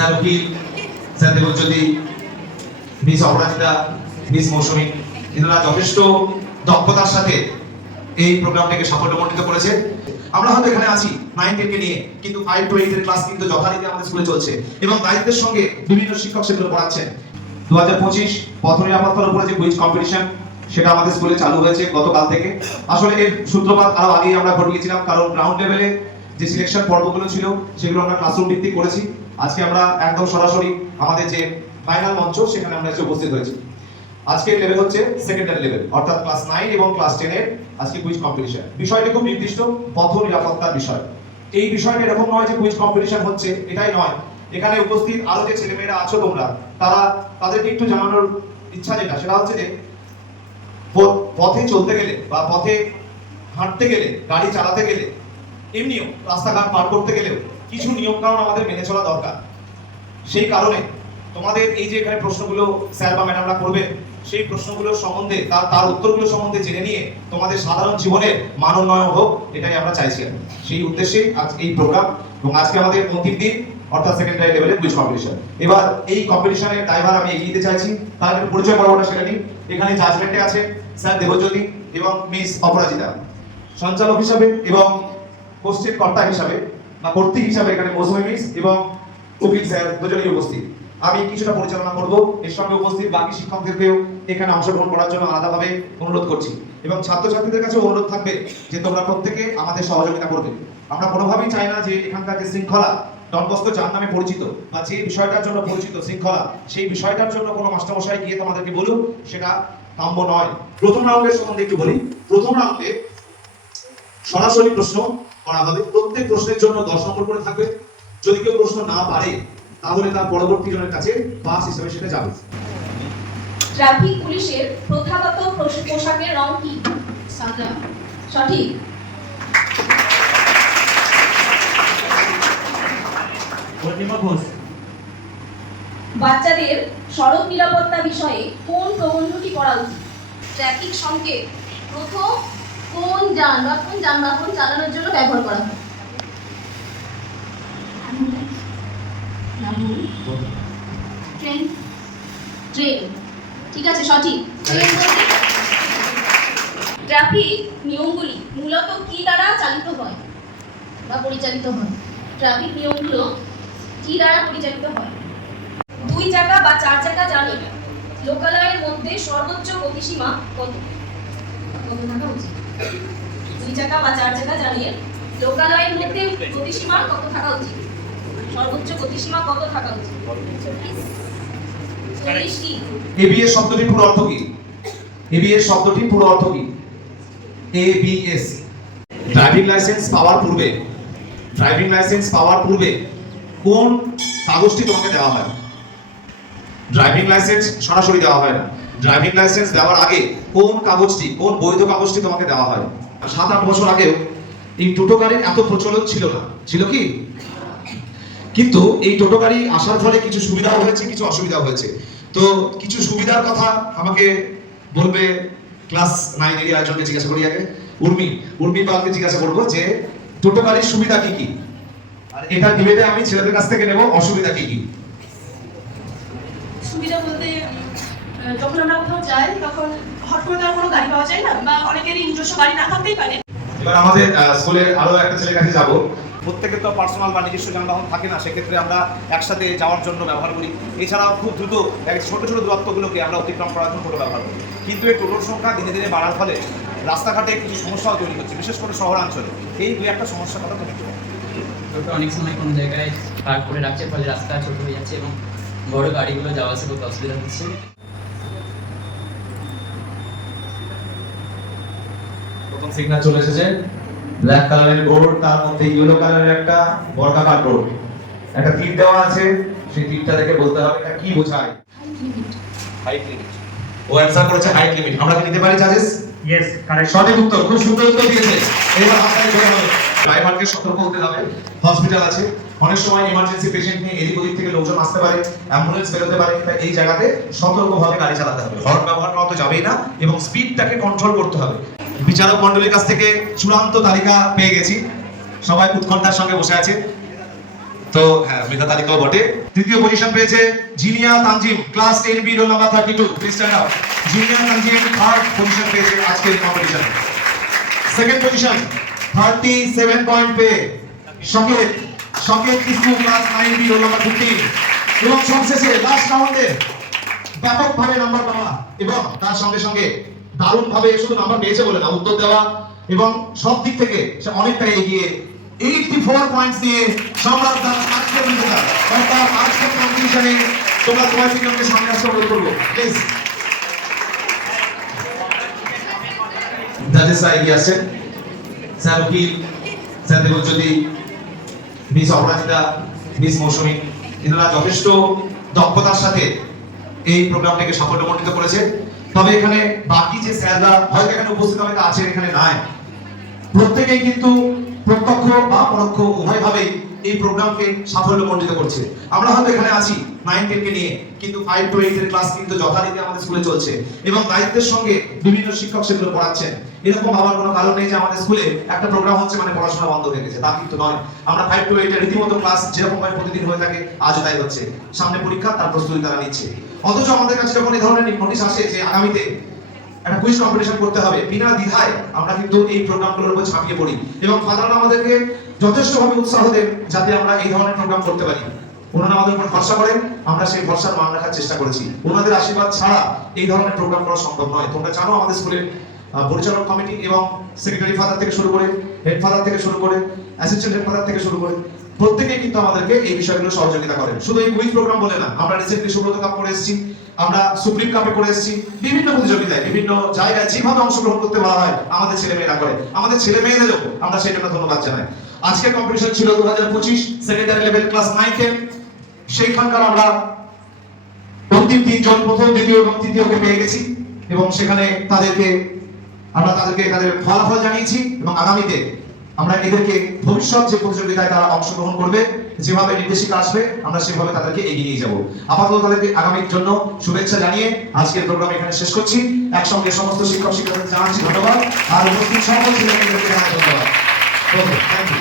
Sir উকিল, sir Debjyoti, miss অপরাজিতা, miss মৌসুমী, এনারা যথেষ্ট দক্ষতার সাথে এই প্রোগ্রামটাকে সাফল্যমণ্ডিত করেছে। আমরা হয়তো এখানে আছি 9-10 কে নিয়ে, কিন্তু 5 to 8 এর ক্লাস কিন্তু যথারীতি আমাদের স্কুলে চলছে এবং দায়িত্বের সঙ্গে বিভিন্ন শিক্ষক সেগুলো পড়াচ্ছেন। 2025 পথ নিরাপত্তার উপরে যে কুইজ কম্পিটিশন, সেটা আমাদের স্কুলে চালু হয়েছে গতকাল থেকে। আসলে এর সূত্রপাত আরো আগেই আমরা ঘটিয়েছিলাম, কারণ গ্রাউন্ড লেভেলে যে সিলেকশন পর্বগুলো ছিল সেগুলো আমরা ক্লাসরুম ভিত্তিক করেছি। আজকে আমরা একদম সরাসরি আমাদের যে ফাইনাল মঞ্চ সেখানে আমরা এসে উপস্থিত হয়েছি। আজকের লেভেল হচ্ছে সেকেন্ডারি লেভেল, অর্থাৎ ক্লাস 9 এবং ক্লাস 10 এর আজকে কুইজ কম্পিটিশন। বিষয়টি খুব নির্দিষ্ট, পথ নিরাপত্তার বিষয়। এই বিষয়টা এরকম নয় যে কুইজ কম্পিটিশন হচ্ছে, এটাই নয়। এখানে উপস্থিত আরো যে ছেলেমেয়েরা আছো তোমরা, তাদেরকে একটু জানানোর ইচ্ছা যেটা, সেটা হচ্ছে যে পথে চলতে গেলে বা পথে হাঁটতে গেলে, গাড়ি চালাতে গেলে, এমনিও রাস্তাঘাট পার করতে গেলেও কিছু নিয়ম কানুন আমাদের মেনে চলা দরকার। সেই কারণে তোমাদের এই যে এখানে প্রশ্নগুলো স্যার বা ম্যাডামরা করবেন, সেই প্রশ্নগুলোর সম্বন্ধে তার উত্তরগুলো সম্বন্ধে জেনে নিয়ে তোমাদের সাধারণ জীবনের মান উন্নয়ন হোক, এটাই আমরা চাইছি। সেই উদ্দেশ্যেই আজ এই প্রোগ্রাম এবং আজকে আমাদের অন্তিম দিন, অর্থাৎ সেকেন্ডারি লেভেলের কুইজ কম্পিটিশন। এবার এই কম্পিটিশনের দায়ভার আমি এগিয়ে দিতে চাইছি, তার একটু পরিচয় পর্বটা সেটা নিই। এখানে জাজমেন্টে আছে স্যার দেবজ্যোতি এবং মিস অপরাজিতা, সঞ্চালক হিসাবে এবং কোশ্চেন কর্তা হিসাবে বা কর্তৃ হিসাবে এখানে মৌসুমী মিস এবং উকিল স্যার দুজনেই উপস্থিত। আমি কিছুটা পরিচালনা করব, এর সঙ্গে উপস্থিত বাকি শিক্ষকদেরকেও এখানে অংশগ্রহণ করার জন্য আলাদাভাবে অনুরোধ করছি এবং ছাত্রছাত্রীদের কাছে অনুরোধ থাকবে যে তোমরা প্রত্যেকে আমাদের সহযোগিতা করবে। আমরা কোনোভাবেই চাই না যে এখানকার যে শৃঙ্খলা, ডন বস্কো যার নামে পরিচিত বা যে বিষয়টার জন্য পরিচিত শৃঙ্খলা, সেই বিষয়টার জন্য কোনো মাস্টারমশাই গিয়ে তোমাদেরকে বলুক, সেটা কাম্য নয়। প্রথম রাউন্ডের সম্বন্ধে একটু বলি। প্রথম রাউন্ডে সরাসরি প্রশ্ন করা হবে, প্রত্যেক প্রশ্নের জন্য 10 নম্বর করে থাকবে। যদি কেউ প্রশ্ন না পারে তাহলে তার পরবর্তী জনের কাছে পাস হিসেবে সেটা যাবে। ট্রাফিক পুলিশের প্রথাগত পোশাকের রং কি? সাদা। সঠিক। বাচ্চাদের সড়ক নিরাপত্তা বিষয়ে কোন প্রবন্ধটি পড়া উচিত? ট্রাফিক সংকেত প্রথম কোন যানবাহন চালানোর জন্য ব্যবহার করা হয়? ট্রেন। ঠিক আছে, সঠিক। ট্রাফিক নিয়মগুলি মূলত কি দ্বারা চালিত হয় বা পরিচালিত হয়? ট্রাফিক নিয়মগুলো কি দ্বারা পরিচালিত হয়? 2 চাকা বা 4 চাকা যানে লোকালয়ের মধ্যে সর্বোচ্চ গতিসীমা কত থাকা উচিত? 2 চাকা বা 4 চাকা যানে লোকালয়ের মধ্যে গতিসীমা কত থাকা উচিত? সর্বোচ্চ গতিসীমা কত থাকা উচিত? এবিএস শব্দটির পুরো অর্থ কি? এবিএস শব্দটির পুরো অর্থ কি? এবিএস। ড্রাইভিং লাইসেন্স পাওয়ার পূর্বে কোন কাগজটি তোমাকে দেওয়া হয়? ড্রাইভিং লাইসেন্স সরাসরি দেওয়া হয় না। ড্রাইভিং লাইসেন্স দেওয়ার আগে কোন কাগজটি, কোন বৈধ কাগজটি তোমাকে দেওয়া হয়? 7-8 বছর আগেও এই টোটো গাড়ির এত প্রচলন ছিল না, ছিল কি? কিন্তু এই টোটো গাড়ি আসার ফলে কিছু সুবিধা হয়েছে, কিছু অসুবিধা হয়েছে। তো কিছু সুবিধার কথা আমাকে বলবে ক্লাস 9 এর আয়োজনকে জিজ্ঞাসা করি আগে। উর্মি পালকে জিজ্ঞাসা করবো যে টোটো গাড়ির সুবিধা কি কি, আর এটা ডিবেটে আমি ছেলেদের কাছ থেকে নেব অসুবিধা কি কি। সুবিধা বলতে যখন আমরা কোথাও যাই তখন হট করে তার কোনো গাড়ি পাওয়া যায় না, বা অনেকেরই নিজস্ব গাড়ি না থাকতেই পারে। এবার আমাদের স্কুলের আরো একটা ছেলের কাছে যাব। প্রত্যেকের তো পার্সোনাল বা নিজস্ব যানবাহন থাকে না, সেক্ষেত্রে আমরা একসাথে যাওয়ার জন্য ব্যবহার করি। এছাড়াও খুব দ্রুত ছোট ছোট দূরত্বগুলোকে আমরা অতিক্রম করার জন্য ব্যবহার করি। কিন্তু এই টোটোর সংখ্যা দিনে দিনে বাড়ার ফলে রাস্তাঘাটে কিছু সমস্যাও তৈরি হচ্ছে, বিশেষ করে শহরাঞ্চলে। এই 2-1টা সমস্যার কথা তুমি টোটো অনেক সময় কোনো জায়গায় পার্ক করে রাখছে, ফলে রাস্তা ছোট হয়ে যাচ্ছে এবং বড় গাড়িগুলো যাওয়া আসা করতে অসুবিধা হচ্ছে। প্রথম সিগন্যাল চলে এসেছে, ব্ল্যাক কালারের বোর্ড, তার মধ্যে ইয়েলো কালারের একটা বর্গাকার বোর্ড, একটা তীর দেওয়া আছে। সেই তীরটা দেখে বলতে হবে এটা কি বোঝায়। Height limit. ও অ্যানসার করেছে হাইট লিমিট। আমরা কি নিতে পারি জাজেস? Yes, correct. সঠিক উত্তর, খুব সুন্দর উত্তর দিয়েছে। এবার হাততালি করে হবে। ড্রাইভারকে সতর্ক হতে হবে। হসপিটাল আছে, অনেক সময় ইমার্জেন্সি পেশেন্ট নিয়ে এদিক ওদিক থেকে লোকজন আসতে পারে, অ্যাম্বুলেন্স বেরোতে পারে, তাই এই জায়গাতে সতর্কভাবে গাড়ি চালাতে হবে। হর্ন ব্যবহার করা তো যাবেই না এবং স্পিডটাকে কন্ট্রোল করতে হবে। বিচারক মণ্ডলীর কাছ থেকে চূড়ান্ত তালিকা পেয়ে গেছি, সবাই উৎকণ্ঠার সঙ্গে বসে আছে। তো হ্যাঁ মেধা তালিকাও বটে। তৃতীয় পজিশন পেয়েছে Zinia Tanzim, class 10B, roll number 32। Please stand up. Zinia Tanzim third position পেয়েছে আজকের কম্পিটিশনে। সেকেন্ড পজিশন 37 পয়েন্ট পেয়ে সঙ্কেত Kisku, class 9B, roll number 15। এবং সবশেষে লাস্ট রাউন্ডে ব্যাপকভাবে নাম্বার পাওয়া এবং তার সঙ্গে সঙ্গে দারুণভাবে শুধু নাম্বার পেয়েছে বলে না, উত্তর দেওয়া এবং সব দিক থেকে সে অনেকটাই এগিয়ে 84 পয়েন্টস নিয়ে সম্রাট দাস আজকের বিজেতা। অর্থাৎ আজকের কম্পিটিশনে তোমরা তোমার সিজনকে সামনে আসতে অনুরোধ করবো প্লিজ। জাজেসরা এগিয়ে আসছেন, স্যার উকিল, স্যার দেবজ্যোতি, মিস অপরাজিতা, মিস মৌসুমী, এনারা যথেষ্ট দক্ষতার সাথে এই প্রোগ্রামটাকে সাফল্যমণ্ডিত করেছে। তবে এখানে বাকি যে স্যাররা হয়তো এখানে উপস্থিত অনেকে আছেন, এখানে নাই, প্রত্যেকেই কিন্তু প্রত্যক্ষ বা পরোক্ষ উভয়ভাবেই এই প্রোগ্রামকে সাফল্যমণ্ডিত করছে। আমরা হয়তো এখানে আছি 9-10 কে নিয়ে, কিন্তু 5 to 8 এর ক্লাস কিন্তু যথারীতি আমাদের স্কুলে চলছে এবং দায়িত্বের সঙ্গে বিভিন্ন শিক্ষক সেগুলো পড়াচ্ছেন। এরকম ভাবার কোনো কারণ নেই যে আমাদের স্কুলে একটা প্রোগ্রাম হচ্ছে মানে পড়াশোনা বন্ধ হয়ে গেছে, তা কিন্তু নয়। আমরা 5 to 8 এর রীতিমতো ক্লাস যেরকম ভাবে প্রতিদিন হয়ে থাকে আজও তাই হচ্ছে। সামনে পরীক্ষা, তার প্রস্তুতি তারা নিচ্ছে। অথচ আমাদের কাছে যখন এই ধরনের নোটিশ আসে যে আগামীতে একটা কুইজ কম্পিটিশন করতে হবে, বিনা দ্বিধায় আমরা কিন্তু এই প্রোগ্রামগুলোর উপর ঝাঁপিয়ে পড়ি এবং ফাদাররা আমাদেরকে যথেষ্টভাবে উৎসাহ দেন যাতে আমরা এই ধরনের প্রোগ্রাম করতে পারি। ওনারা আমাদের উপর ভরসা করেন, আমরা সেই ভরসার মান রাখার চেষ্টা করেছি। ওনাদের আশীর্বাদ ছাড়া এই ধরনের প্রোগ্রাম করা সম্ভব নয়। তোমরা জানো আমাদের স্কুলের পরিচালক কমিটি এবং সেক্রেটারি ফাদার থেকে শুরু করে, হেড ফাদার থেকে শুরু করে, অ্যাসিস্ট্যান্ট হেড ফাদার থেকে শুরু করে প্রত্যেকেই কিন্তু আমাদেরকে এই বিষয়গুলো সহযোগিতা করেন। শুধু এই কুইজ প্রোগ্রাম বলে না, আমরা রিসেন্টলি সুব্রত কাপ করে এসেছি, আমরা সুপ্রিম কাপে করে এসেছি, বিভিন্ন প্রতিযোগিতায় বিভিন্ন জায়গায় যেভাবে অংশগ্রহণ করতে বলা হয় আমাদের ছেলেমেয়েরা করে। আমাদের ছেলেমেয়েদেরও আমরা সেই জন্য ধন্যবাদ জানাই। আজকের কম্পিটিশন ছিল 2025 সেকেন্ডারি লেভেল ক্লাস 9-10। সেইখানকার আমরা অন্তিম 3 জন প্রথম, দ্বিতীয় এবং তৃতীয়কে পেয়ে গেছি এবং সেখানে আমরা তাদেরকে তাদের ফলাফল জানিয়েছি এবং আগামীতে আমরা এদেরকে ভবিষ্যৎ যে প্রতিযোগিতায় তারা অংশগ্রহণ করবে, যেভাবে নির্দেশিকা আসবে আমরা সেভাবে তাদেরকে এগিয়ে নিয়ে যাব। আপাতত তাদেরকে আগামীর জন্য শুভেচ্ছা জানিয়ে আজকের প্রোগ্রাম এখানে শেষ করছি। একসঙ্গে সমস্ত শিক্ষক শিক্ষকদের জানাচ্ছি ধন্যবাদ, আর উপস্থিত সকল ছেলেমেয়েদেরকে জানাই ধন্যবাদ। Thank you.